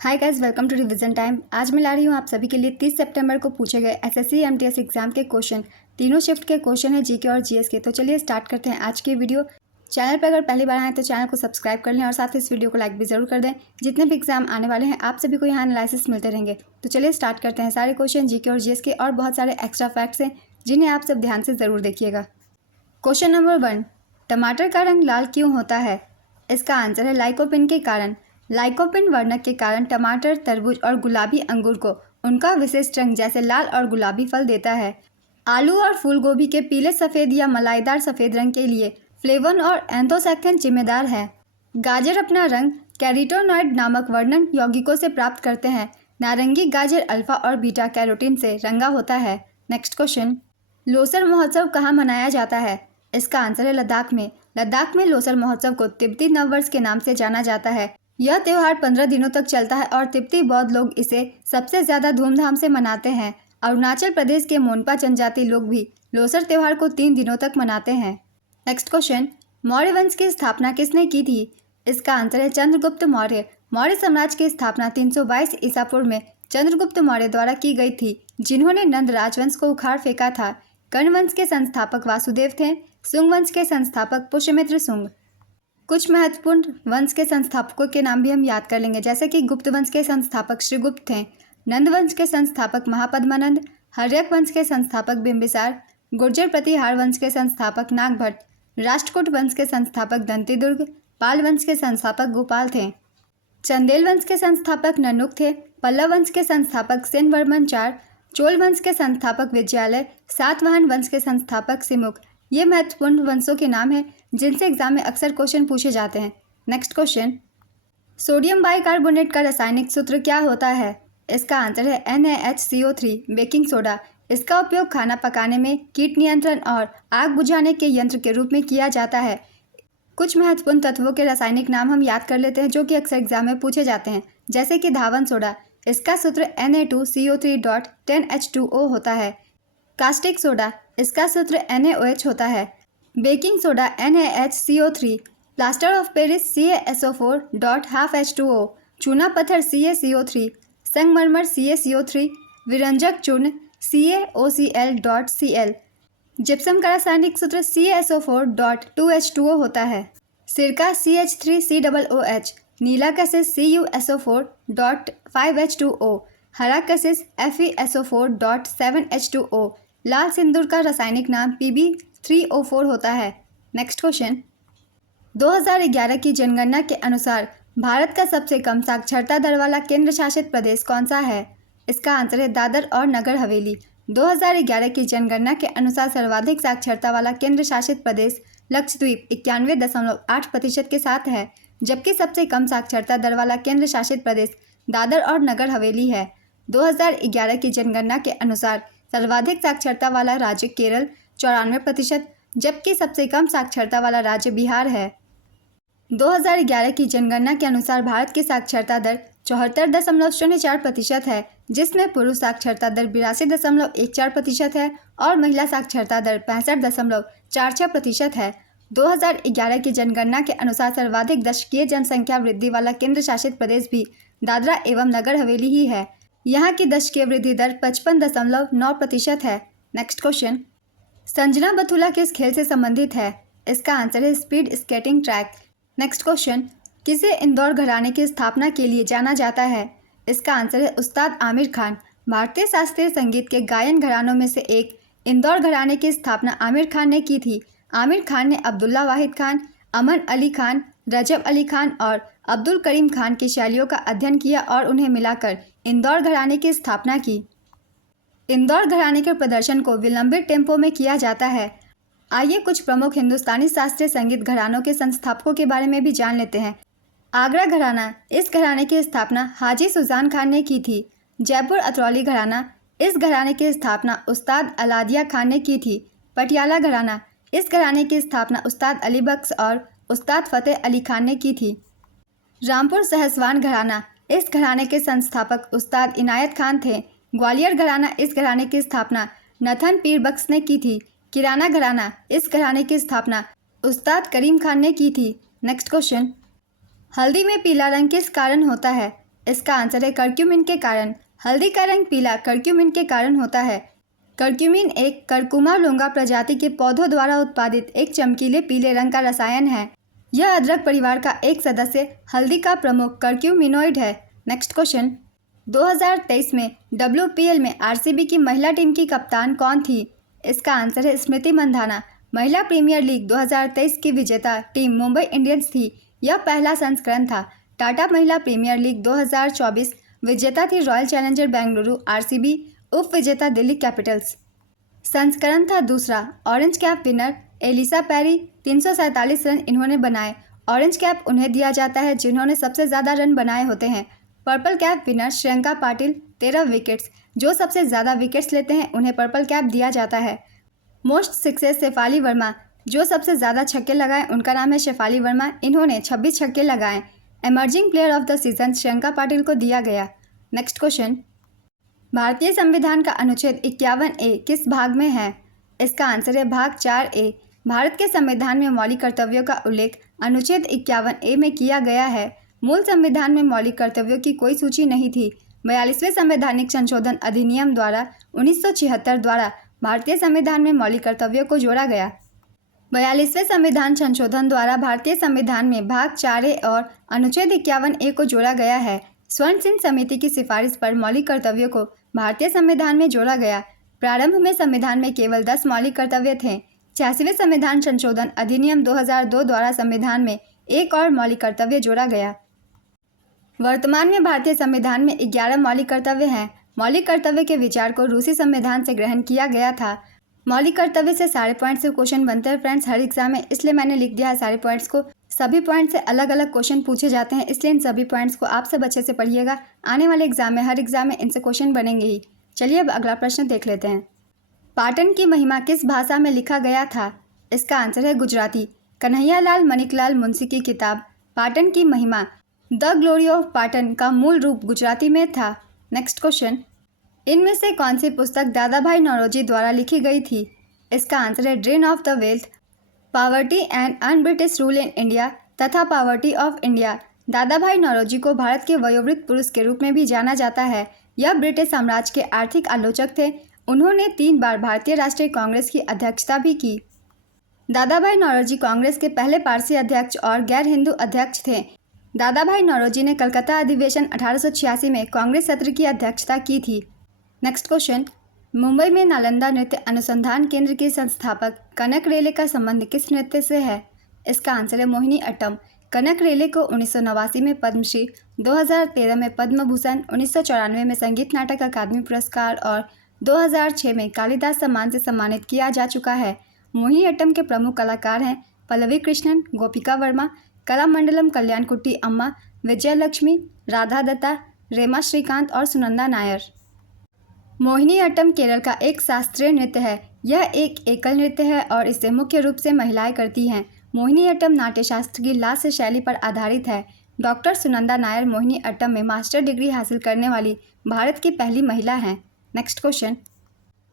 Hi guys, welcome to revision time. आज मैं ला रही हूँ आप सभी के लिए 30 सितंबर को पूछे गए एसएससी एमटीएस एग्जाम के क्वेश्चन। तीनों शिफ्ट के क्वेश्चन है, जीके और जीएस के। तो चलिए स्टार्ट करते हैं आज की वीडियो। चैनल पर अगर पहली बार आए तो चैनल को सब्सक्राइब कर लें और साथ ही इस वीडियो को लाइक भी जरूर कर दें। जितने भी एग्जाम आने वाले हैं आप सभी को यहाँ एनालिसिस मिलते रहेंगे। तो चलिए स्टार्ट करते हैं। सारे क्वेश्चन जीके और जीएस के और बहुत सारे एक्स्ट्रा फैक्ट्स हैं जिन्हें आप सब ध्यान से ज़रूर देखिएगा। क्वेश्चन नंबर 1, टमाटर का रंग लाल क्यों होता है? इसका आंसर है लाइकोपिन के कारण। लाइकोपिन वर्णक के कारण टमाटर, तरबूज और गुलाबी अंगूर को उनका विशिष्ट रंग जैसे लाल और गुलाबी फल देता है। आलू और फूल गोभी के पीले सफ़ेद या मलाईदार सफ़ेद रंग के लिए फ्लेवन और एंथोसायनिन जिम्मेदार है। गाजर अपना रंग कैरोटीनॉइड नामक वर्णन यौगिकों से प्राप्त करते हैं। नारंगी गाजर अल्फा और बीटा कैरोटीन से रंगा होता है। नेक्स्ट क्वेश्चन, लोसर महोत्सव कहाँ मनाया जाता है? इसका आंसर है लद्दाख में। लद्दाख में लोसर महोत्सव को तिब्बती नववर्ष के नाम से जाना जाता है। यह त्यौहार 15 दिनों तक चलता है और तिब्बती बौद्ध लोग इसे सबसे ज़्यादा धूमधाम से मनाते हैं। अरुणाचल प्रदेश के मोनपा जनजाति लोग भी लोसर त्यौहार को 3 दिनों तक मनाते हैं। नेक्स्ट क्वेश्चन, मौर्य वंश की स्थापना किसने की थी? इसका आंसर है चंद्रगुप्त मौर्य। मौर्य साम्राज्य की स्थापना 322 ईसा पूर्व में चंद्रगुप्त मौर्य द्वारा की गई थी, जिन्होंने नंद राजवंश को उखाड़ फेंका था। कर्ण वंश के संस्थापक वासुदेव थे। शुंग वंश के संस्थापक पुष्यमित्र शुंग। कुछ महत्वपूर्ण वंश के संस्थापकों के नाम भी हम याद कर लेंगे, जैसे कि गुप्त वंश के संस्थापक श्रीगुप्त थे। नंद वंश के संस्थापक महापद्मानंद। हर्यक वंश के संस्थापक बिंबिसार। गुर्जर प्रतिहार वंश के संस्थापक नागभट्ट। राष्ट्रकूट वंश के संस्थापक दंतीदुर्ग। पाल वंश के संस्थापक गोपाल थे। चंदेल वंश के संस्थापक ननुक थे। पल्लव वंश के संस्थापक सेनवर्मन IV। चोल वंश के संस्थापक विजयालय। सातवाहन वंश के संस्थापक सिमुक। ये महत्वपूर्ण वंशों के नाम हैं जिनसे एग्जाम में अक्सर क्वेश्चन पूछे जाते हैं। नेक्स्ट क्वेश्चन, सोडियम बाइकार्बोनेट का रासायनिक सूत्र क्या होता है? इसका आंसर है NaHCO3 बेकिंग सोडा। इसका उपयोग खाना पकाने में, कीट नियंत्रण और आग बुझाने के यंत्र के रूप में किया जाता है। कुछ महत्वपूर्ण तत्वों के रासायनिक नाम हम याद कर लेते हैं जो कि अक्सर एग्जाम में पूछे जाते हैं, जैसे कि धावन सोडा। इसका सूत्र Na2CO3.10H2O होता है। कास्टिक सोडा, इसका सूत्र NaOH होता है। Baking soda NaHCO3। Plaster of Paris CaSO4.12H2O। चूना पत्थर CaCO3। संगमरमर CaCO3। विरंजक चूर्ण CaOCl.Cl। जिप्सम का रासायनिक सूत्र CaSO4.2H2O होता है। सिरका CH3COOH। नीला कशिश CuSO4.5H2O। हरा कशिश FeSO4.7H2O। लाल सिंदूर का रासायनिक नाम Pb3O4 होता है। नेक्स्ट क्वेश्चन, 2011 की जनगणना के अनुसार भारत का सबसे कम साक्षरता दर वाला केंद्र शासित प्रदेश कौन सा है? इसका आंसर है दादर और नगर हवेली। 2011 की जनगणना के अनुसार सर्वाधिक साक्षरता वाला केंद्र शासित प्रदेश लक्षद्वीप 91.8% के साथ है, जबकि सबसे कम साक्षरता दर वाला केंद्र शासित प्रदेश दादर और नगर हवेली है। 2011 की जनगणना के अनुसार सर्वाधिक साक्षरता वाला राज्य केरल 94%, जबकि सबसे कम साक्षरता वाला राज्य बिहार है। 2011 की जनगणना के अनुसार भारत की साक्षरता दर 74.04% है, जिसमें पुरुष साक्षरता दर 82.14% है और महिला साक्षरता दर 65.46% है। 2011 की जनगणना के अनुसार सर्वाधिक दशकीय जनसंख्या वृद्धि वाला केंद्र शासित प्रदेश भी दादरा एवं नगर हवेली ही है। यहाँ की दशकीय वृद्धि दर 55.9% है। नेक्स्ट क्वेश्चन, संजना बथुला किस खेल से संबंधित है? इसका आंसर है speed skating track. Next question, किसे इंदौर घराने की स्थापना के लिए जाना जाता है? इसका आंसर है उस्ताद आमिर खान। भारतीय शास्त्रीय संगीत के गायन घरानों में से एक इंदौर घराने की स्थापना आमिर खान ने की थी। आमिर खान ने अब्दुल्ला वाहिद खान, अमन अली खान, रजब अली खान और अब्दुल करीम खान की शैलियों का अध्ययन किया और उन्हें मिलाकर इंदौर घराने की स्थापना की। इंदौर घराने के प्रदर्शन को विलंबित टेम्पो में किया जाता है। आइए कुछ प्रमुख हिंदुस्तानी शास्त्रीय संगीत घरानों के संस्थापकों के बारे में भी जान लेते हैं। आगरा घराना, इस घराने की स्थापना हाजी सुजान खान ने की थी। जयपुर अतरौली घराना, इस घराने की स्थापना उस्ताद अलादिया खान ने की थी। पटियाला घराना, इस घराने की स्थापना उस्ताद अली बख्श और उस्ताद फ़तेह अली खान ने की थी। रामपुर सहसवान घराना, इस घराने के संस्थापक उस्ताद इनायत खान थे। ग्वालियर घराना, इस घराने की स्थापना नथन पीर बख्श ने की थी। किराना घराना, इस घराने की स्थापना उस्ताद करीम खान ने की थी। नेक्स्ट क्वेश्चन, हल्दी में पीला रंग किस कारण होता है? इसका आंसर है करक्यूमिन के कारण। हल्दी का रंग पीला करक्यूमिन के कारण होता है। करक्यूमिन एक करकुमा लोंगा प्रजाति के पौधों द्वारा उत्पादित एक चमकीले पीले रंग का रसायन है। यह अदरक परिवार का एक सदस्य हल्दी का प्रमुख करक्यूमिनोइड है। नेक्स्ट क्वेश्चन, 2023 में WPL में RCB की महिला टीम की कप्तान कौन थी? इसका आंसर है स्मृति मंधाना। महिला प्रीमियर लीग 2023 की विजेता टीम मुंबई इंडियंस थी। यह पहला संस्करण था। टाटा महिला प्रीमियर लीग 2024 विजेता थी रॉयल चैलेंजर बेंगलुरु RCB, उप विजेता दिल्ली कैपिटल्स। संस्करण था दूसरा। Orange cap winner Ellyse Perry 347 run इन्होंने बनाए। ऑरेंज कैप उन्हें दिया जाता है जिन्होंने सबसे ज़्यादा रन बनाए होते हैं। Purple cap winner Shriyanka Patil 13 wickets. जो सबसे ज़्यादा विकेट्स लेते हैं उन्हें पर्पल कैप दिया जाता है। मोस्ट सिक्सेस शेफाली वर्मा, जो सबसे ज़्यादा छक्के लगाए उनका नाम है शेफाली वर्मा, इन्होंने 26 छक्के लगाए। Emerging player of the season Shriyanka Patil को दिया गया। नेक्स्ट क्वेश्चन, भारतीय संविधान का अनुच्छेद 51A किस भाग में है? इसका आंसर है भाग 4A। भारत के संविधान में मौलिक कर्तव्यों का उल्लेख अनुच्छेद 51A में किया गया है। मूल संविधान में मौलिक कर्तव्यों की कोई सूची नहीं थी। 42वें संवैधानिक संशोधन अधिनियम द्वारा 1976 द्वारा भारतीय संविधान में मौलिक कर्तव्यों को जोड़ा गया। 42वें संविधान संशोधन द्वारा भारतीय संविधान में भाग 4A और अनुच्छेद 51A को जोड़ा गया है। स्वर्ण सिंह समिति की सिफारिश पर मौलिक कर्तव्यों को भारतीय संविधान में जोड़ा गया। प्रारंभ में संविधान में केवल 10 मौलिक कर्तव्य थे। 86वें संविधान संशोधन अधिनियम 2002 द्वारा संविधान में एक और मौलिक कर्तव्य जोड़ा गया। वर्तमान में भारतीय संविधान में 11 मौलिक कर्तव्य हैं। मौलिक कर्तव्य के विचार को रूसी संविधान से ग्रहण किया गया था। मौलिक कर्तव्य से सारे पॉइंट से क्वेश्चन बनते हैं फ्रेंड्स हर एग्जाम में, इसलिए मैंने लिख दिया है सारे पॉइंट्स को। सभी पॉइंट से अलग अलग क्वेश्चन पूछे जाते हैं, इसलिए इन सभी पॉइंट्स को आप सब अच्छे से पढ़िएगा। आने वाले एग्जाम में हर एग्जाम में इनसे क्वेश्चन बनेंगे ही। चलिए अब अगला प्रश्न देख लेते हैं। पाटन की महिमा किस भाषा में लिखा गया था? इसका आंसर है गुजराती। कन्हैयालाल मणिकलाल मुंशी की किताब पाटन की महिमा द ग्लोरी ऑफ पाटन का मूल रूप गुजराती में था। नेक्स्ट क्वेश्चन, इनमें से कौन सी पुस्तक दादा भाई नौरोजी द्वारा लिखी गई थी? इसका आंसर है drain of the wealth, poverty and un British rule in India तथा पॉवर्टी ऑफ इंडिया। दादा भाई नौरोजी को भारत के वयोवृद्ध पुरुष के रूप में भी जाना जाता है। यह ब्रिटिश साम्राज्य के आर्थिक आलोचक थे। उन्होंने 3 बार भारतीय राष्ट्रीय कांग्रेस की अध्यक्षता भी की। दादा भाई नौरोजी कांग्रेस के पहले पारसी अध्यक्ष और गैर हिंदू अध्यक्ष थे। दादा भाई नौरोजी ने कलकत्ता अधिवेशन 1886 में कांग्रेस सत्र की अध्यक्षता की थी। नेक्स्ट क्वेश्चन, मुंबई में नालंदा नृत्य अनुसंधान केंद्र के संस्थापक कनक रेले का संबंध किस नृत्य से है? इसका आंसर है मोहिनी अट्टम। कनक रेले को 1989 में पद्मश्री, 2013 में पद्म भूषण, 1994 में संगीत नाटक अकादमी पुरस्कार और 2006 में कालिदास सम्मान से सम्मानित किया जा चुका है। मोहिनी अट्टम के प्रमुख कलाकार हैं पल्लवी कृष्णन, गोपिका वर्मा, कलामंडलम कल्याणकुट्टी अम्मा, विजयलक्ष्मी, राधा दत्ता, रेमा श्रीकांत और सुनंदा नायर। मोहिनी अट्टम केरल का एक शास्त्रीय नृत्य है। यह एक एकल नृत्य है और इसे मुख्य रूप से महिलाएं करती हैं। मोहिनी अट्टम नाट्यशास्त्र की लास्य शैली पर आधारित है। डॉक्टर सुनंदा नायर मोहिनी अट्टम में मास्टर डिग्री हासिल करने वाली भारत की पहली महिला हैं। नेक्स्ट क्वेश्चन,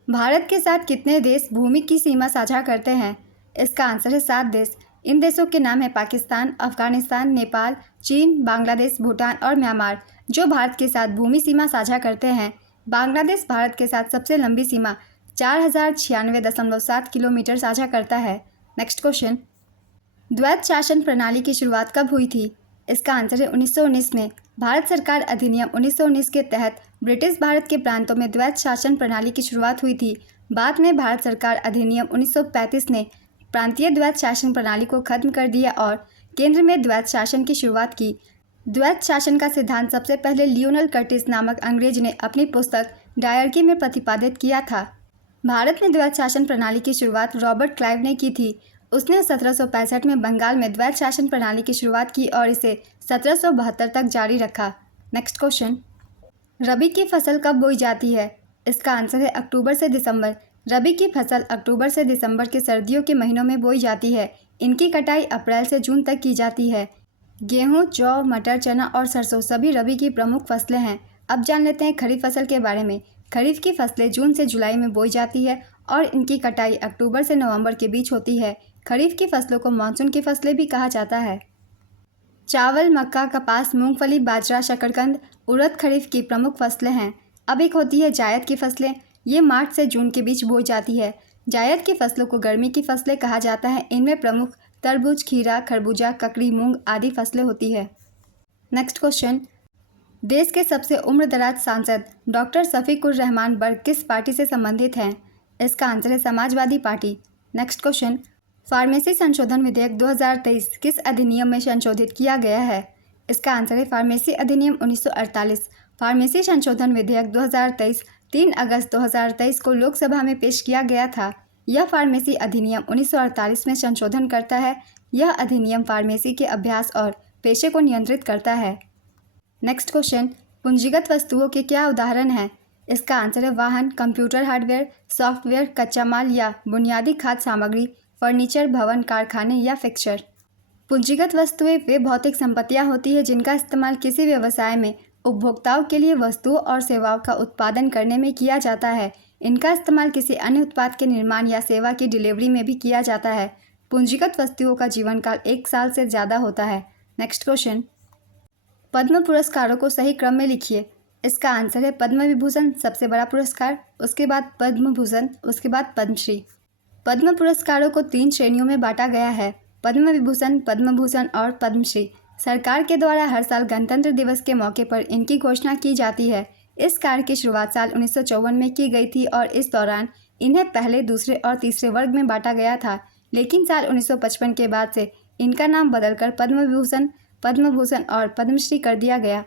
भारत के साथ कितने देश भूमि की सीमा साझा करते हैं? इसका आंसर है 7 देश। इन देशों के नाम है पाकिस्तान, अफगानिस्तान, नेपाल, चीन, बांग्लादेश, भूटान और म्यांमार, जो भारत के साथ भूमि सीमा साझा करते हैं। बांग्लादेश भारत के साथ सबसे लंबी सीमा 4096.7 किलोमीटर साझा करता है। नेक्स्ट क्वेश्चन, द्वैध शासन प्रणाली की शुरुआत कब हुई थी? इसका आंसर है 1919 में। भारत सरकार अधिनियम 1919 के तहत ब्रिटिश भारत के प्रांतों में द्वैध शासन प्रणाली की शुरुआत हुई थी। बाद में भारत सरकार अधिनियम 1935 ने प्रांतीय द्वैध शासन प्रणाली को खत्म कर दिया और केंद्र में द्वैध शासन की शुरुआत की। द्वैध शासन का सिद्धांत सबसे पहले लियोनल कर्टिस नामक अंग्रेज ने अपनी पुस्तक डायरकी में प्रतिपादित किया था। भारत में द्वैध शासन प्रणाली की शुरुआत रॉबर्ट क्लाइव ने की थी। उसने 1765 में बंगाल में द्वैध शासन प्रणाली की शुरुआत की और इसे 1772 तक जारी रखा। नेक्स्ट क्वेश्चन, रबी की फसल कब बोई जाती है? इसका आंसर है अक्टूबर से दिसंबर। रबी की फसल अक्टूबर से दिसंबर के सर्दियों के महीनों में बोई जाती है। इनकी कटाई अप्रैल से जून तक की जाती है। गेहूं, जौ, मटर, चना और सरसों सभी रबी की प्रमुख फसलें हैं। अब जान लेते हैं खरीफ फसल के बारे में। खरीफ की फसलें जून से जुलाई में बोई जाती है और इनकी कटाई अक्टूबर से नवंबर के बीच होती है। खरीफ की फसलों को मानसून की फसलें भी कहा जाता है। चावल, मक्का, कपास, मूंगफली, बाजरा, शकरकंद, उड़द खरीफ की प्रमुख फसलें हैं। अब एक होती है जायद की फसलें। ये मार्च से जून के बीच बोई जाती है। जायद की फसलों को गर्मी की फसलें कहा जाता है। इनमें प्रमुख तरबूज, खीरा, खरबूजा, ककड़ी, मूंग आदि फसलें होती है। नेक्स्ट क्वेश्चन, देश के सबसे उम्रदराज सांसद डॉक्टर शफीकुर रहमान बर्ग किस पार्टी से संबंधित हैं? इसका आंसर है Samajwadi party. Next question, pharmacy संशोधन विधेयक 2023 किस अधिनियम में संशोधित किया गया है? इसका आंसर है फार्मेसी अधिनियम 1948। फार्मेसी संशोधन विधेयक 2023 3 अगस्त 2023 को लोकसभा में पेश किया गया था। यह फार्मेसी अधिनियम 1948 में संशोधन करता है। यह अधिनियम फार्मेसी के अभ्यास और पेशे को नियंत्रित करता है। नेक्स्ट क्वेश्चन, पूंजीगत वस्तुओं के क्या उदाहरण हैं? इसका आंसर है वाहन, कंप्यूटर हार्डवेयर, सॉफ्टवेयर, कच्चा माल या बुनियादी खाद्य सामग्री, फर्नीचर, भवन, कारखाने या फिक्सचर। पूंजीगत वस्तुएं वे भौतिक संपत्तियां होती है जिनका इस्तेमाल किसी व्यवसाय में उपभोक्ताओं के लिए वस्तुओं और सेवाओं का उत्पादन करने में किया जाता है। इनका इस्तेमाल किसी अन्य उत्पाद के निर्माण या सेवा की डिलीवरी में भी किया जाता है। पूंजीगत वस्तुओं का जीवन काल 1 साल से ज़्यादा होता है। नेक्स्ट क्वेश्चन, पद्म पुरस्कारों को सही क्रम में लिखिए। इसका आंसर है पद्म विभूषण सबसे बड़ा पुरस्कार, उसके बाद पद्म भूषण, उसके बाद पद्मश्री। पद्म पुरस्कारों को 3 श्रेणियों में बांटा गया है, पद्म विभूषण, पद्म भूषण और पद्मश्री। सरकार के द्वारा हर साल गणतंत्र दिवस के मौके पर इनकी घोषणा की जाती है। इस कार्य की शुरुआत साल 1954 में की गई थी और इस दौरान इन्हें पहले, दूसरे और तीसरे वर्ग में बांटा गया था, लेकिन साल 1955 के बाद से इनका नाम बदलकर पद्म विभूषण, पद्म भूषण और पद्मश्री कर दिया गया।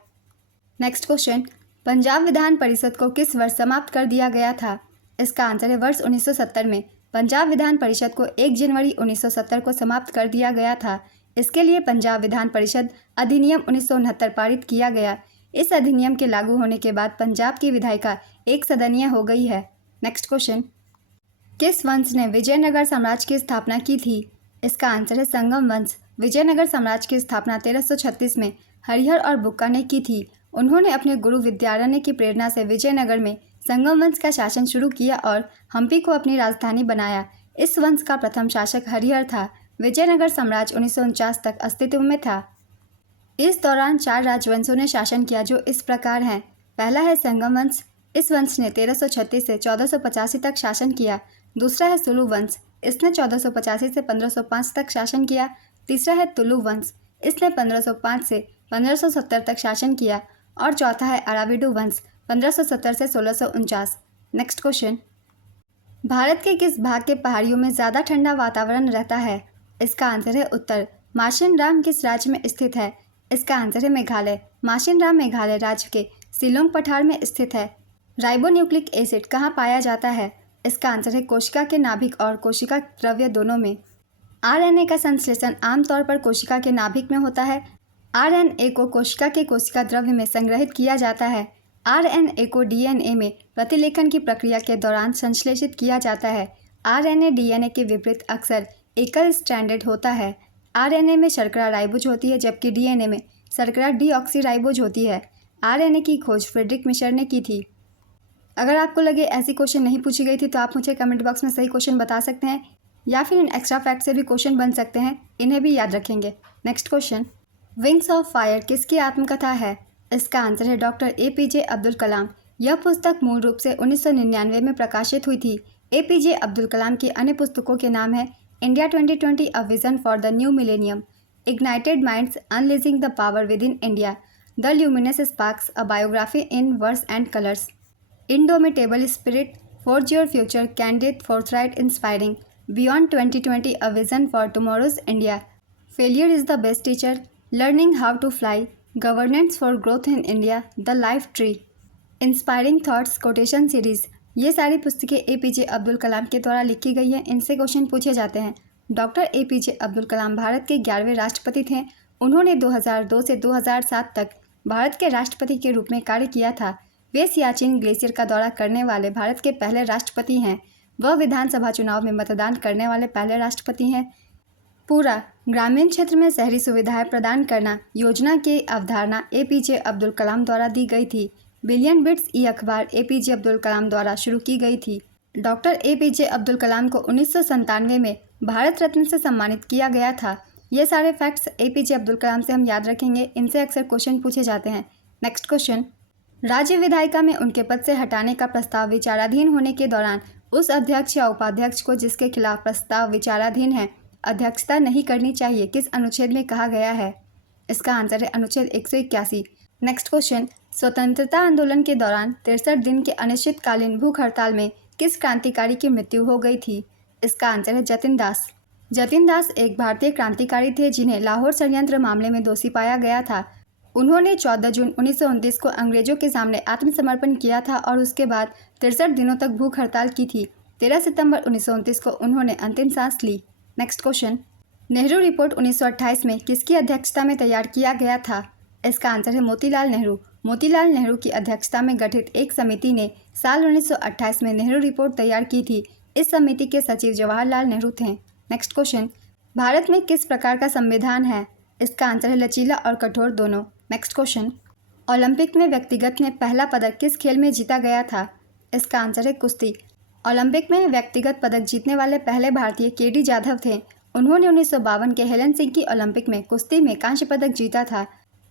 नेक्स्ट क्वेश्चन, पंजाब विधान परिषद को किस वर्ष समाप्त कर दिया गया था? इसका आंसर है वर्ष 1970 में। पंजाब विधान परिषद को 1 जनवरी 1970 को समाप्त कर दिया गया था। इसके लिए पंजाब विधान परिषद अधिनियम 1969 पारित किया गया। इस अधिनियम के लागू होने के बाद पंजाब की विधायिका एक सदनीय हो गई है। नेक्स्ट क्वेश्चन, किस वंश ने विजयनगर साम्राज्य की स्थापना की थी? इसका आंसर है संगम वंश। विजयनगर साम्राज्य की स्थापना 1336 में हरिहर और बुक्का ने की थी। उन्होंने अपने गुरु विद्यारण्य की प्रेरणा से विजयनगर में संगम वंश का शासन शुरू किया और हम्पी को अपनी राजधानी बनाया। इस वंश का प्रथम शासक हरिहर था। विजयनगर साम्राज्य 1949 तक अस्तित्व में था। इस दौरान 4 राजवंशों ने शासन किया जो इस प्रकार हैं। पहला है संगम वंश। इस वंश ने 1336 से 1485 तक शासन किया। दूसरा है सुलु वंश। इसने 1485 से 1505 तक शासन किया। तीसरा है तुलु वंश। इसने 1505 से 1570 तक शासन किया। और चौथा है अराविडु वंश, 1570 से 1649। नेक्स्ट क्वेश्चन, भारत के किस भाग के पहाड़ियों में ज़्यादा ठंडा वातावरण रहता है? इसका आंसर है उत्तर। माशिनराम किस राज्य में स्थित है? इसका आंसर है मेघालय। माशिनराम मेघालय राज्य के शिलोंग पठार में स्थित है। राइबोन्यूक्लिक एसिड कहाँ पाया जाता है? इसका आंसर है कोशिका के नाभिक और कोशिका द्रव्य दोनों में। आरएनए का संश्लेषण आमतौर पर कोशिका के नाभिक में होता है। आरएनए को कोशिका के कोशिका द्रव्य में संग्रहित किया जाता है। आरएनए को डीएनए में प्रतिलेखन की प्रक्रिया के दौरान संश्लेषित किया जाता है। आरएनए डीएनए के विपरीत अक्सर एकल स्ट्रैंडेड होता है। आरएनए में शर्करा राइबोज होती है जबकि डीएनए में शर्करा डीऑक्सीराइबोज होती है। आरएनए की खोज फ्रेडरिक मिशर ने की थी। अगर आपको लगे ऐसी क्वेश्चन नहीं पूछी गई थी तो आप मुझे कमेंट बॉक्स में सही क्वेश्चन बता सकते हैं या फिर इन एक्स्ट्रा फैक्ट से भी क्वेश्चन बन सकते हैं, इन्हें भी याद रखेंगे। Next question, wings of fire किसकी आत्मकथा है? इसका आंसर है डॉक्टर एपीजे अब्दुल कलाम। यह पुस्तक मूल रूप से 1999 में प्रकाशित हुई थी। एपीजे अब्दुल कलाम की अन्य पुस्तकों के नाम है India 2020 a vision for the new millennium, ignited minds unleashing the power with in India, the luminous sparks a biography in words and colours, indomitable spirit, forge your future, candid, फोर्थराइट, inspiring, beyond 2020 a vision for tomorrow's India, failure is the best teacher, learning how to fly, governance for growth in India, the life tree, inspiring thoughts quotation series. ये सारी पुस्तकें APJ Abdul Kalam के द्वारा लिखी गई हैं। इनसे question पूछे जाते हैं। डॉक्टर एपीजे अब्दुल कलाम भारत के 11वें राष्ट्रपति थे। उन्होंने 2002 से 2007 तक भारत के राष्ट्रपति के रूप में कार्य किया था। वे सियाचिन ग्लेशियर का दौरा करने वाले भारत के पहले राष्ट्रपति हैं। वह विधानसभा चुनाव में मतदान करने वाले पहले राष्ट्रपति हैं। पूरा ग्रामीण क्षेत्र में शहरी सुविधाएं प्रदान करना योजना की अवधारणा एपीजे अब्दुल कलाम द्वारा दी गई थी। बिलियन बिट्स ई अखबार एपीजे अब्दुल कलाम द्वारा शुरू की गई थी। डॉक्टर एपीजे अब्दुल कलाम को 1997 में भारत रत्न से सम्मानित किया गया था। ये सारे फैक्ट्स APJ अब्दुल कलाम से हम याद रखेंगे, इनसे अक्सर क्वेश्चन पूछे जाते हैं। नेक्स्ट क्वेश्चन, राज्य विधायिका में उनके पद से हटाने का प्रस्ताव विचाराधीन होने के दौरान उस अध्यक्ष या उपाध्यक्ष को जिसके खिलाफ प्रस्ताव विचाराधीन है अध्यक्षता नहीं करनी चाहिए, किस अनुच्छेद में कहा गया है? इसका आंसर है अनुच्छेद 181। नेक्स्ट क्वेश्चन, स्वतंत्रता आंदोलन के दौरान 63 दिन के अनिश्चितकालीन भूख हड़ताल में किस क्रांतिकारी की मृत्यु हो गई थी? इसका आंसर है जतिन दास। जतिन दास एक भारतीय क्रांतिकारी थे जिन्हें लाहौर षड्यंत्र मामले में दोषी पाया गया था। उन्होंने 14 जून 1929 को अंग्रेजों के सामने आत्मसमर्पण किया था और उसके बाद 63 दिनों तक भूख हड़ताल की थी। 13 सितंबर 1929 को उन्होंने अंतिम सांस ली। नेक्स्ट क्वेश्चन, नेहरू रिपोर्ट 1928 में किसकी अध्यक्षता में तैयार किया गया था? इसका आंसर है मोतीलाल नेहरू। मोतीलाल नेहरू की अध्यक्षता में गठित एक समिति ने साल 1928 में नेहरू रिपोर्ट तैयार की थी। इस समिति के सचिव जवाहरलाल नेहरू थे। नेक्स्ट क्वेश्चन, भारत में किस प्रकार का संविधान है? इसका आंसर है लचीला और कठोर दोनों। नेक्स्ट क्वेश्चन, ओलंपिक में व्यक्तिगत में पहला पदक किस खेल में जीता गया था? इसका आंसर है कुश्ती। ओलंपिक में व्यक्तिगत पदक जीतने वाले पहले भारतीय KD जाधव थे। उन्होंने 1952 के हेलेसिंकी ओलंपिक में कुश्ती में कांस्य पदक जीता था।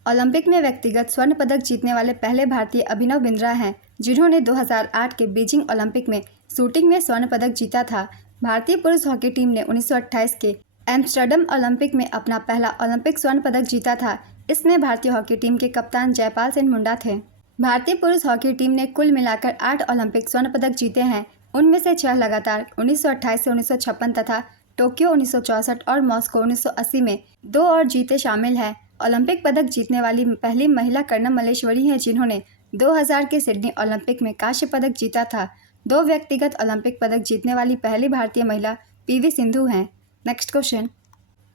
ओलंपिक में व्यक्तिगत स्वर्ण पदक जीतने वाले पहले भारतीय अभिनव बिंद्रा हैं, जिन्होंने 2008 के बीजिंग ओलंपिक में शूटिंग में स्वर्ण पदक जीता था। भारतीय पुरुष हॉकी टीम ने 1928 के एम्स्टर्डम ओलंपिक में अपना पहला ओलंपिक स्वर्ण पदक जीता था। इसमें भारतीय हॉकी टीम के कप्तान जयपाल सिंह मुंडा थे। भारतीय पुरुष हॉकी टीम ने कुल मिलाकर 8 ओलंपिक स्वर्ण पदक जीते हैं। उनमें से 6 लगातार 1928 से 1956 तथा टोक्यो 1964 और मॉस्को 1980 में 2 और जीते शामिल हैं। ओलंपिक पदक जीतने वाली पहली महिला कर्णम मल्लेश्वरी हैं, जिन्होंने 2000 के सिडनी ओलंपिक में कांस्य पदक जीता था। 2 व्यक्तिगत ओलंपिक पदक जीतने वाली पहली भारतीय महिला PV सिंधु हैं। नेक्स्ट क्वेश्चन,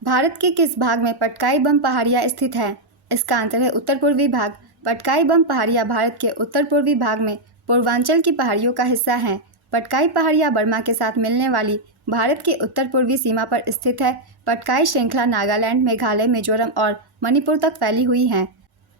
भारत के किस भाग में पटकाई बम पहाड़ियाँ स्थित है? इसका आंसर है उत्तर पूर्वी भाग। पटकाई बम पहाड़ियाँ भारत के उत्तर पूर्वी भाग में पूर्वांचल की पहाड़ियों का हिस्सा हैं। पटकाई पहाड़ियाँ बर्मा के साथ मिलने वाली भारत के उत्तर पूर्वी सीमा पर स्थित है। पटकाई श्रृंखला नागालैंड, मेघालय, मिजोरम और मणिपुर तक फैली हुई हैं।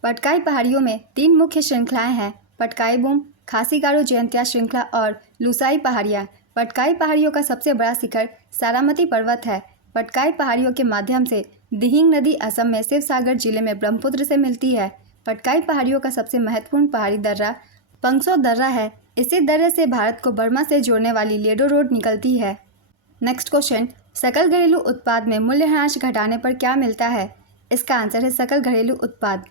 पटकाई पहाड़ियों में 3 मुख्य श्रृंखलाएं हैं, पटकाई बूम, खासी गारो जयंतिया श्रृंखला और लुसाई पहाड़ियाँ। पटकाई पहाड़ियों का सबसे बड़ा शिखर सारामती पर्वत है। पटकाई पहाड़ियों के माध्यम से दिहिंग नदी असम में शिवसागर जिले में ब्रह्मपुत्र से मिलती है। पटकाई पहाड़ियों का सबसे महत्वपूर्ण पहाड़ी दर्रा पंगसो दर्रा है। इसी दर्रे से भारत को बर्मा से जोड़ने वाली लेडो रोड निकलती है। नेक्स्ट क्वेश्चन, सकल घरेलू उत्पाद में मूल्यह्रास घटाने पर क्या मिलता है? इसका आंसर है सकल घरेलू उत्पाद।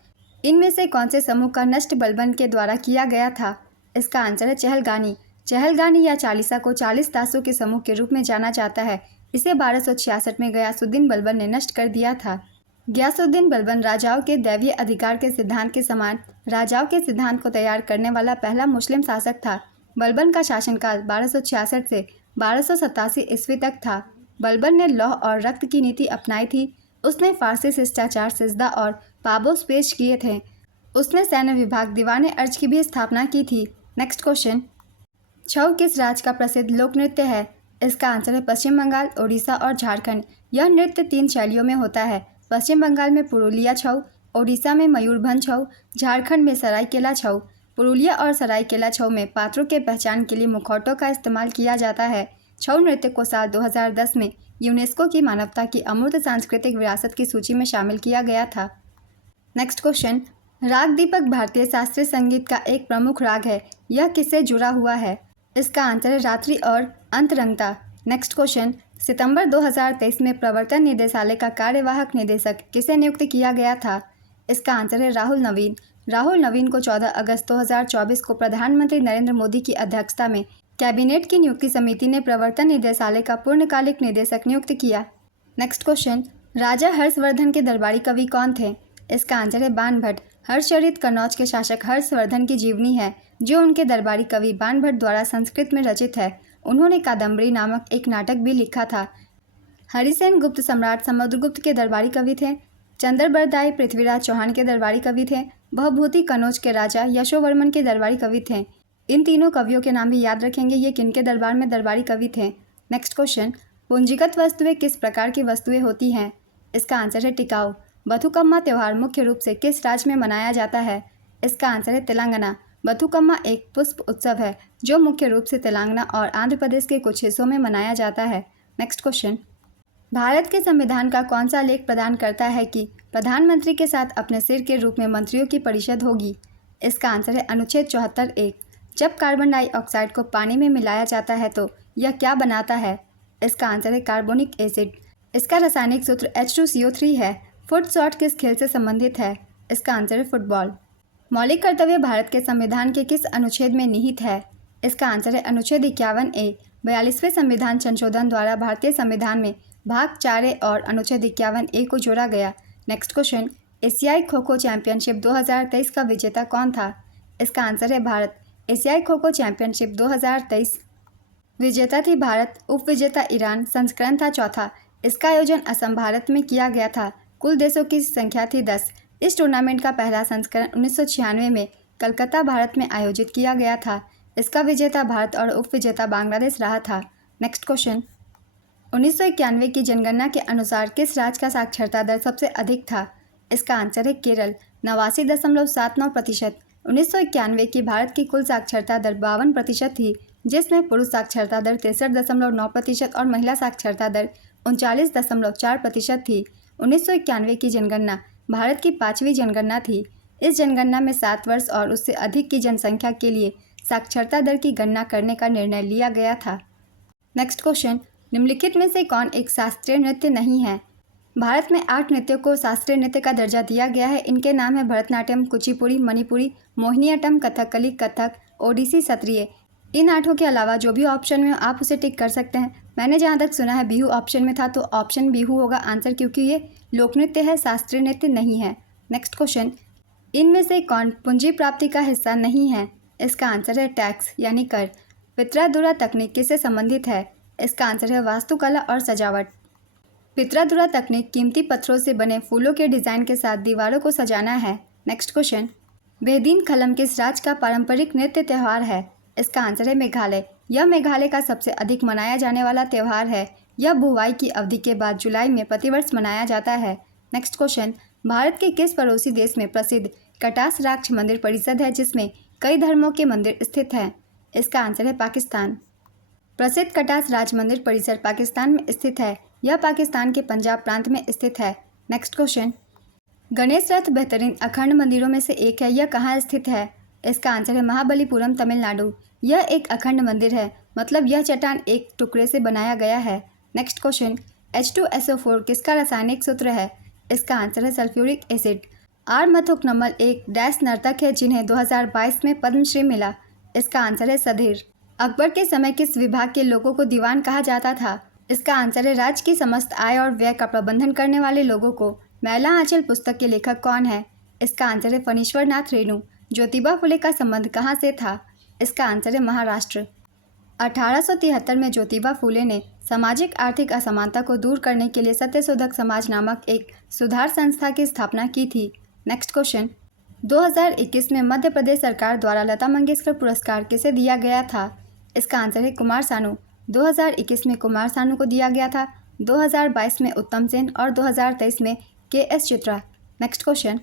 इनमें से कौन से समूह का नष्ट बलबन के द्वारा किया गया था? इसका आंसर है चहलगानी। चहलगानी या चालीसा को 40 तासों के समूह के रूप में जाना जाता है। इसे 1266 में गयासुद्दीन बलबन ने नष्ट कर दिया था। गयासुद्दीन बलबन राजाओं के दैवीय अधिकार के सिद्धांत के समान राजाओं के सिद्धांत को तैयार करने वाला पहला मुस्लिम शासक था। बलबन का शासनकाल 1266 से 1287 ईस्वी तक था। बलबन ने लौह और रक्त की नीति अपनाई थी। उसने फारसी शिष्टाचार, सिजदा और पाबोस पेश किए थे। उसने सैन्य विभाग दीवाने अर्ज की भी स्थापना की थी। नेक्स्ट क्वेश्चन, छऊ किस राज्य का प्रसिद्ध लोक नृत्य है? इसका आंसर है पश्चिम बंगाल, ओडिशा और झारखंड। यह नृत्य 3 शैलियों में होता है। पश्चिम बंगाल में पुरुलिया छऊ, ओडिशा में मयूरभंज छऊ, झारखंड में सरायकेला छऊ। पुरुलिया और सरायकेला छऊ में पात्रों के पहचान के लिए मुखौटों का इस्तेमाल किया जाता है। छऊ नृत्य को साल 2010 में यूनेस्को की मानवता की अमूर्त सांस्कृतिक विरासत की सूची में शामिल किया गया था। नेक्स्ट क्वेश्चन, राग दीपक भारतीय शास्त्रीय संगीत का एक प्रमुख राग है। यह किससे जुड़ा हुआ है? इसका आंसर है रात्रि और अंतरंगता। नेक्स्ट क्वेश्चन, सितंबर 2023 में प्रवर्तन निदेशालय का कार्यवाहक निदेशक किसे नियुक्त किया गया था? इसका आंसर है राहुल नवीन। राहुल नवीन को 14 अगस्त 2024 को प्रधानमंत्री नरेंद्र मोदी की अध्यक्षता में कैबिनेट की नियुक्ति समिति ने प्रवर्तन निदेशालय का पूर्णकालिक निदेशक नियुक्त किया। नेक्स्ट क्वेश्चन, राजा हर्षवर्धन के दरबारी कवि कौन थे? इसका आंसर है बाणभट्ट। हर्षचरित कन्नौज के शासक हर्षवर्धन की जीवनी है, जो उनके दरबारी कवि बाणभट्ट द्वारा संस्कृत में रचित है। उन्होंने कादम्बरी नामक एक नाटक भी लिखा था। हरिसेन गुप्त सम्राट समुद्रगुप्त के दरबारी कवि थे। चंद्रबरदाई पृथ्वीराज चौहान के दरबारी कवि थे। भवभूति कन्नौज के राजा यशोवर्मन के दरबारी कवि थे। इन तीनों कवियों के नाम भी याद रखेंगे, ये किनके दरबार में दरबारी कवि थे। नेक्स्ट क्वेश्चन, पूंजीगत वस्तुएं किस प्रकार की वस्तुएं होती हैं? इसका आंसर है टिकाऊ। बथुकम्मा त्यौहार मुख्य रूप से किस राज्य में मनाया जाता है? इसका आंसर है तेलंगाना। बथुकम्मा एक पुष्प उत्सव है जो मुख्य रूप से तेलंगाना और आंध्र प्रदेश के कुछ हिस्सों में मनाया जाता है। नेक्स्ट क्वेश्चन, भारत के संविधान का कौन सा लेख प्रदान करता है कि प्रधानमंत्री के साथ अपने सिर के रूप में मंत्रियों की परिषद होगी? इसका आंसर है अनुच्छेद 74(1)। जब कार्बन डाइऑक्साइड को पानी में मिलाया जाता है तो यह क्या बनाता है? इसका आंसर है कार्बोनिक एसिड। इसका रासायनिक सूत्र H2CO3 है। फुट शॉट किस खेल से संबंधित है? इसका आंसर है फुटबॉल। मौलिक कर्तव्य भारत के संविधान के किस अनुच्छेद में निहित है? इसका आंसर है अनुच्छेद 51(a)। 42वें संविधान संशोधन द्वारा भारतीय संविधान में भाग 4(a) और अनुच्छेद 51(a) को जोड़ा गया। नेक्स्ट क्वेश्चन, एशियाई खो खो चैंपियनशिप 2023 का विजेता कौन था? इसका आंसर है भारत। एशियाई खो खो चैंपियनशिप 2023 विजेता थी भारत, उप विजेता ईरान। संस्करण था चौथा। इसका आयोजन असम भारत में किया गया था। कुल देशों की संख्या थी 10। इस टूर्नामेंट का पहला संस्करण 1996 में कलकत्ता भारत में आयोजित किया गया था। इसका विजेता भारत और उप विजेता बांग्लादेश रहा था। नेक्स्ट क्वेश्चन, 1991 की जनगणना के अनुसार किस राज्य का साक्षरता दर सबसे अधिक था? इसका आंसर है केरल, 89.79%। 1991 की भारत की कुल साक्षरता दर 52% थी, जिसमें पुरुष साक्षरता दर 63.9% और महिला साक्षरता दर 39.4% थी। 1991 की जनगणना भारत की 5वीं जनगणना थी। इस जनगणना में 7 वर्ष और उससे अधिक की जनसंख्या के लिए साक्षरता दर की गणना करने का निर्णय लिया गया था। नेक्स्ट क्वेश्चन, निम्नलिखित में से कौन एक शास्त्रीय नृत्य नहीं है? भारत में 8 नृत्यों को शास्त्रीय नृत्य का दर्जा दिया गया है। इनके नाम है भरतनाट्यम, कुचिपुड़ी, मणिपुरी, मोहिनीअट्टम, कथकली, कथक, ओडिसी, सत्रिय। इन 8 के अलावा जो भी ऑप्शन में हो आप उसे टिक कर सकते हैं। मैंने जहाँ तक सुना है बिहू ऑप्शन में था, तो ऑप्शन बिहू होगा आंसर, क्योंकि ये लोक नृत्य है, शास्त्रीय नृत्य नहीं है। नेक्स्ट क्वेश्चन, इनमें से कौन पूंजी प्राप्ति का हिस्सा नहीं है? इसका आंसर है टैक्स यानी कर। पित्राधुरा तकनीक किससे संबंधित है? इसका आंसर है वास्तुकला और सजावट। पित्राधुरा तकनीक कीमती पत्थरों से बने फूलों के डिज़ाइन के साथ दीवारों को सजाना है। नेक्स्ट क्वेश्चन, बेदीन खलम किस राज्य का पारंपरिक नृत्य त्यौहार है? इसका आंसर है मेघालय। यह मेघालय का सबसे अधिक मनाया जाने वाला त्यौहार है। यह बुवाई की अवधि के बाद जुलाई में प्रतिवर्ष मनाया जाता है। नेक्स्ट क्वेश्चन, भारत के किस पड़ोसी देश में प्रसिद्ध कटास राक्ष मंदिर परिषद है, जिसमें कई धर्मों के मंदिर स्थित हैं? इसका आंसर है पाकिस्तान। प्रसिद्ध कटास राज मंदिर परिसर पाकिस्तान में स्थित है। यह पाकिस्तान के पंजाब प्रांत में स्थित है। नेक्स्ट क्वेश्चन, गणेश रथ बेहतरीन अखंड मंदिरों में से एक है। यह कहाँ स्थित है? इसका आंसर है महाबलीपुरम, तमिलनाडु। यह एक अखंड मंदिर है, मतलब यह चट्टान एक टुकड़े से बनाया गया है। नेक्स्ट क्वेश्चन, H2SO4 किसका रासायनिक सूत्र है? इसका आंसर है सल्फ्यूरिक एसिड। आर मथुकनमल एक डैश नर्तक है जिन्हें 2022 में पद्मश्री मिला। इसका आंसर है सधीर। अकबर के समय किस विभाग के लोगों को दीवान कहा जाता था? इसका आंसर है राज्य की समस्त आय और व्यय का प्रबंधन करने वाले लोगों को। मैला आंचल पुस्तक के लेखक कौन है? इसका आंसर है फणीश्वर नाथ रेणु। ज्योतिबा फुले का संबंध कहाँ से था? इसका आंसर है महाराष्ट्र। 1873 में ज्योतिबा फुले ने सामाजिक आर्थिक असमानता को दूर करने के लिए सत्यशोधक समाज नामक एक सुधार संस्था की स्थापना की थी। नेक्स्ट क्वेश्चन, 2021 में मध्य प्रदेश सरकार द्वारा लता मंगेशकर पुरस्कार किसे दिया गया था? इसका आंसर है कुमार सानू। 2021 में कुमार सानू को दिया गया था। 2022 में उत्तम सेन और 2023 में KS Chitra. Next question,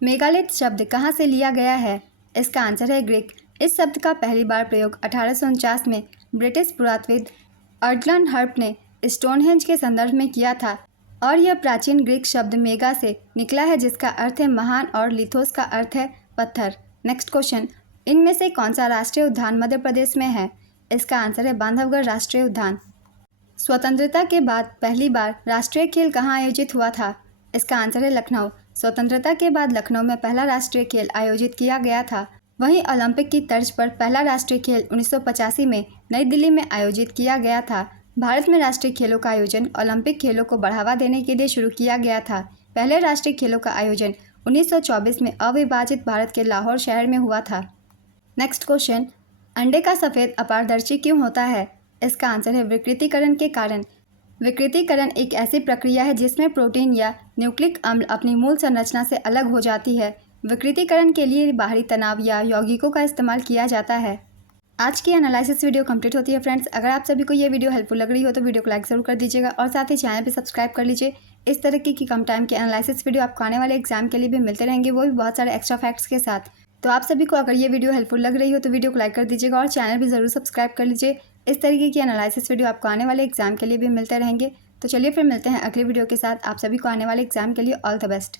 megalith शब्द कहाँ से लिया गया है? इसका आंसर है ग्रीक। इस शब्द का पहली बार प्रयोग 1849 में ब्रिटिश पुरातत्वविद अर्डलन हर्प ने स्टोनहेंज के संदर्भ में किया था और यह प्राचीन ग्रीक शब्द मेगा से निकला है, जिसका अर्थ है महान और लिथोस का अर्थ है पत्थर। नेक्स्ट क्वेश्चन, इनमें से कौन सा राष्ट्रीय उद्यान मध्य प्रदेश में है? इसका आंसर है बांधवगढ़ राष्ट्रीय उद्यान। स्वतंत्रता के बाद पहली बार राष्ट्रीय खेल कहाँ आयोजित हुआ था? इसका आंसर है लखनऊ। स्वतंत्रता के बाद लखनऊ में पहला राष्ट्रीय खेल आयोजित किया गया था। वहीं ओलंपिक की तर्ज पर पहला राष्ट्रीय खेल 1985 में नई दिल्ली में आयोजित किया गया था। भारत में राष्ट्रीय खेलों का आयोजन ओलंपिक खेलों को बढ़ावा देने के लिए शुरू किया गया था। पहले राष्ट्रीय खेलों का आयोजन 1924 में अविभाजित भारत के लाहौर शहर में हुआ था। नेक्स्ट क्वेश्चन, अंडे का सफ़ेद अपारदर्शी क्यों होता है? इसका आंसर है विकृतीकरण के कारण। विकृतीकरण एक ऐसी प्रक्रिया है जिसमें प्रोटीन या न्यूक्लिक अम्ल अपनी मूल संरचना से अलग हो जाती है। विकृतीकरण के लिए बाहरी तनाव या यौगिकों का इस्तेमाल किया जाता है। आज की एनालिसिस वीडियो कंप्लीट होती है फ्रेंड्स। अगर आप सभी को ये वीडियो हेल्पफुल लग रही हो तो वीडियो को लाइक ज़रूर कर दीजिएगा और साथ ही चैनल पे सब्सक्राइब कर लीजिए। इस तरह की कम टाइम के एनालिसिस वीडियो आपको आने वाले एग्जाम के लिए भी मिलते रहेंगे, वो भी बहुत सारे एक्स्ट्रा फैक्ट्स के साथ। तो आप सभी को अगर ये वीडियो हेल्पफुल लग रही हो तो वीडियो को लाइक कर दीजिएगा और चैनल भी ज़रूर सब्सक्राइब कर लीजिए। इस तरीके की एनालिसिस वीडियो आपको आने वाले एग्जाम के लिए भी मिलते रहेंगे। तो चलिए फिर मिलते हैं अगले वीडियो के साथ। आप सभी को आने वाले एग्जाम के लिए ऑल द बेस्ट।